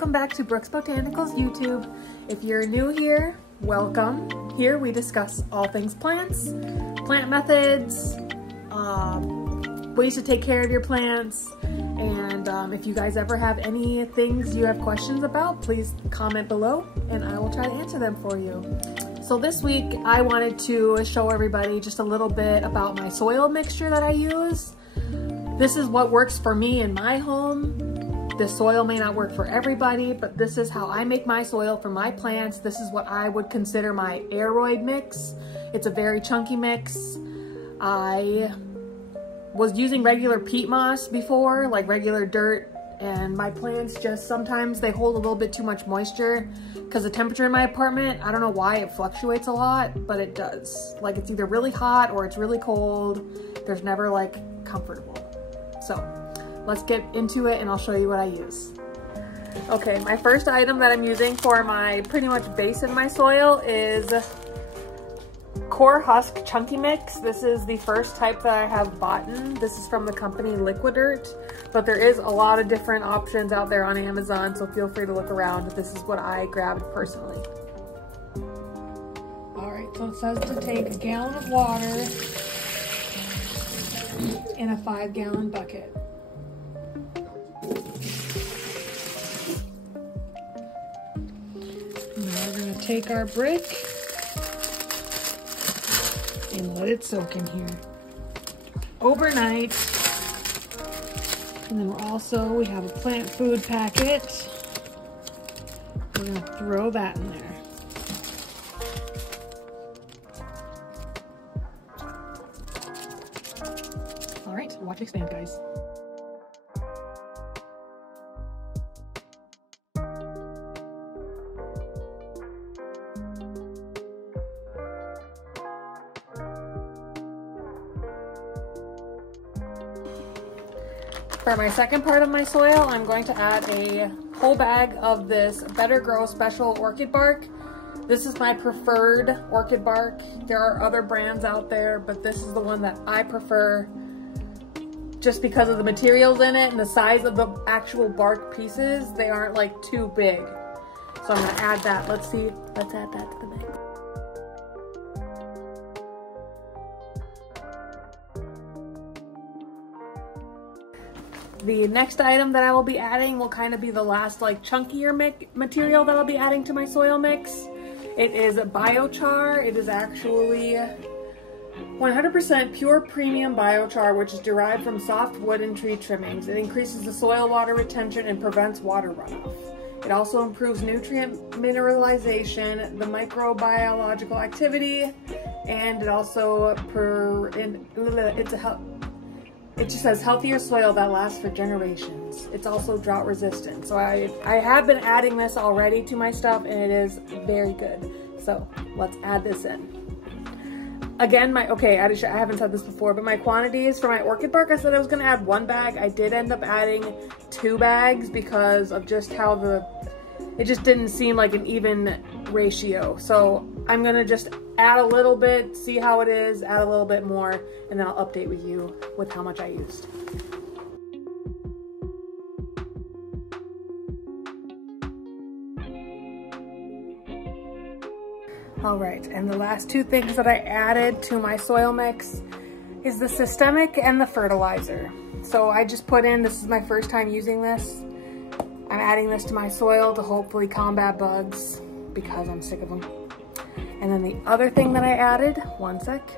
welcome back to Brooks Botanicals YouTube. If you're new here, welcome. Here we discuss all things plants, plant methods, ways to take care of your plants, and if you guys ever have any things you have questions about, please comment below and I will try to answer them for you. So this week I wanted to show everybody just a little bit about my soil mixture that I use. This is what works for me in my home. This soil may not work for everybody, but this is how I make my soil for my plants. This is what I would consider my aeroid mix. It's a very chunky mix. I was using regular peat moss before, like regular dirt, and my plants just sometimes they hold a little bit too much moisture because the temperature in my apartment, I don't know why it fluctuates a lot, but it does. Like it's either really hot or it's really cold. There's never like comfortable. So let's get into it and I'll show you what I use. Okay, my first item that I'm using for my pretty much base in my soil is Coco Husk Chunky Mix. This is the first type that I have bought in. This is from the company Liquidirt, but there is a lot of different options out there on Amazon, so feel free to look around. This is what I grabbed personally. All right, so it says to take a gallon of water in a 5-gallon bucket. Now we're gonna take our brick and let it soak in here overnight. And then we have a plant food packet. We're gonna throw that in there. All right, watch expand, guys. For my second part of my soil, I'm going to add a whole bag of this Better Grow Special Orchid Bark. This is my preferred orchid bark. There are other brands out there, but this is the one that I prefer just because of the materials in it and the size of the actual bark pieces. They aren't like too big. So I'm gonna add that. Let's add that to the mix. The next item that I will be adding will kind of be the last like chunkier material that I'll be adding to my soil mix. It is Bio-Char. It is actually 100% pure premium Bio-Char, which is derived from soft wood and tree trimmings. It increases the soil water retention and prevents water runoff. It also improves nutrient mineralization, the microbiological activity, and it also it just has healthier soil that lasts for generations. It's also drought resistant. So I have been adding this already to my stuff and it is very good. So let's add this in. Again, I haven't said this before, but my quantities for my orchid bark, I said I was gonna add 1 bag. I did end up adding 2 bags because of just how it just didn't seem like an even ratio. So I'm gonna just add a little bit, see how it is, add a little bit more, and then I'll update with you with how much I used. All right, and the last 2 things that I added to my soil mix is the systemic and the fertilizer. So I just put in, this is my first time using this. I'm adding this to my soil to hopefully combat bugs because I'm sick of them. And then the other thing that I added, one sec.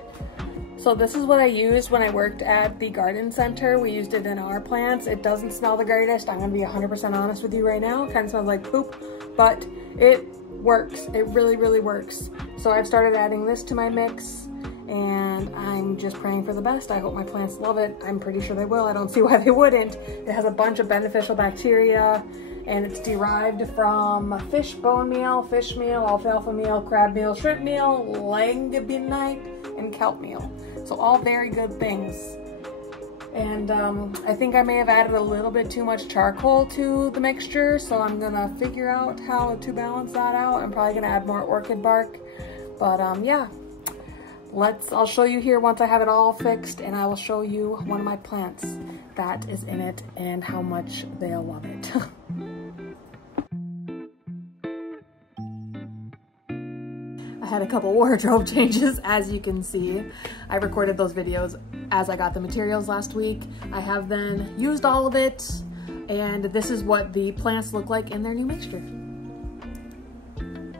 So this is what I used when I worked at the garden center. We used it in our plants. It doesn't smell the greatest. I'm gonna be 100% honest with you right now. It kind of smells like poop, but it works. It really, really works. So I've started adding this to my mix and I'm just praying for the best. I hope my plants love it. I'm pretty sure they will. I don't see why they wouldn't. It has a bunch of beneficial bacteria and it's derived from fish bone meal, fish meal, alfalfa meal, crab meal, shrimp meal, langbeinite, and kelp meal. So all very good things. And I think I may have added a little bit too much charcoal to the mixture, so I'm gonna figure out how to balance that out. I'm probably gonna add more orchid bark, but yeah. I'll show you here once I have it all fixed, and I will show you one of my plants that is in it and how much they'll love it. had a couple wardrobe changes, as you can see. I recorded those videos as I got the materials last week. I have then used all of it, and this is what the plants look like in their new mixture.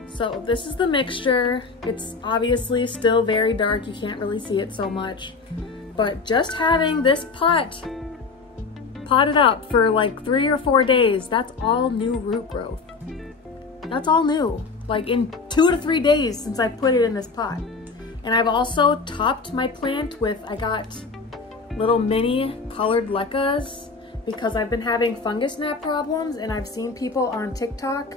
So this is the mixture. It's obviously still very dark. You can't really see it so much, but just having this potted up for like 3 or 4 days, that's all new root growth. That's all new, like in 2 to 3 days since I put it in this pot. And I've also topped my plant with, I got little mini colored leccas because I've been having fungus gnat problems, and I've seen people on TikTok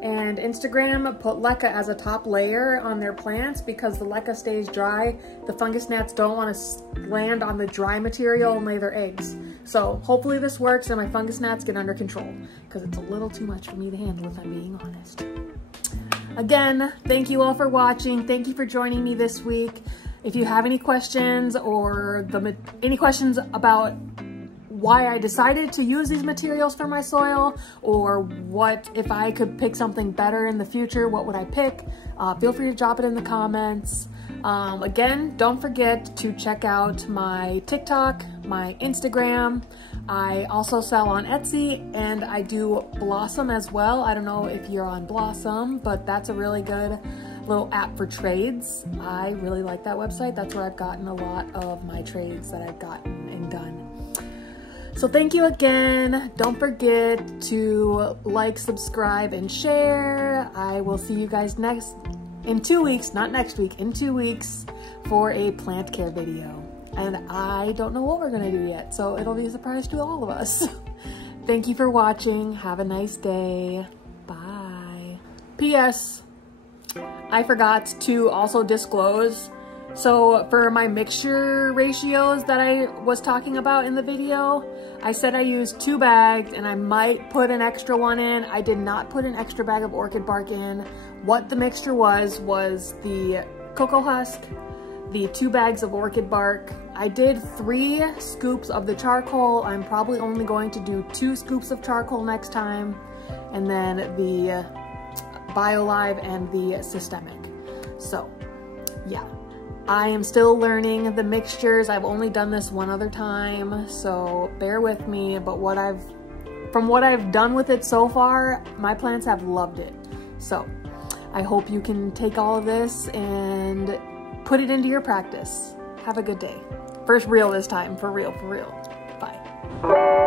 and Instagram put leca as a top layer on their plants because the leca stays dry. The fungus gnats don't want to land on the dry material and lay their eggs. So hopefully this works and my fungus gnats get under control, because it's a little too much for me to handle if I'm being honest. Again, thank you all for watching. Thank you for joining me this week. If you have any questions or any questions about why I decided to use these materials for my soil, or what if I could pick something better in the future, what would I pick? Feel free to drop it in the comments. Again, don't forget to check out my TikTok, my Instagram. I also sell on Etsy, and I do Blossom as well. I don't know if you're on Blossom, but that's a really good little app for trades. I really like that website. That's where I've gotten a lot of my trades that I've gotten and done. So thank you again. Don't forget to like, subscribe, and share. I will see you guys in 2 weeks, not next week, in 2 weeks for a plant care video. And I don't know what we're gonna do yet, so it'll be a surprise to all of us. Thank you for watching. Have a nice day. Bye. P.S. I forgot to also disclose, so for my mixture ratios that I was talking about in the video, I said I used 2 bags and I might put an extra one in. I did not put an extra bag of Orchid Bark in. What the mixture was the Coco Husk, the 2 bags of Orchid Bark. I did 3 scoops of the charcoal. I'm probably only going to do 2 scoops of charcoal next time. And then the Bio-Live and the systemic. So yeah. I am still learning the mixtures. I've only done this one other time, so bear with me. But from what I've done with it so far, my plants have loved it. So I hope you can take all of this and put it into your practice. Have a good day. For real this time, for real, for real. Bye.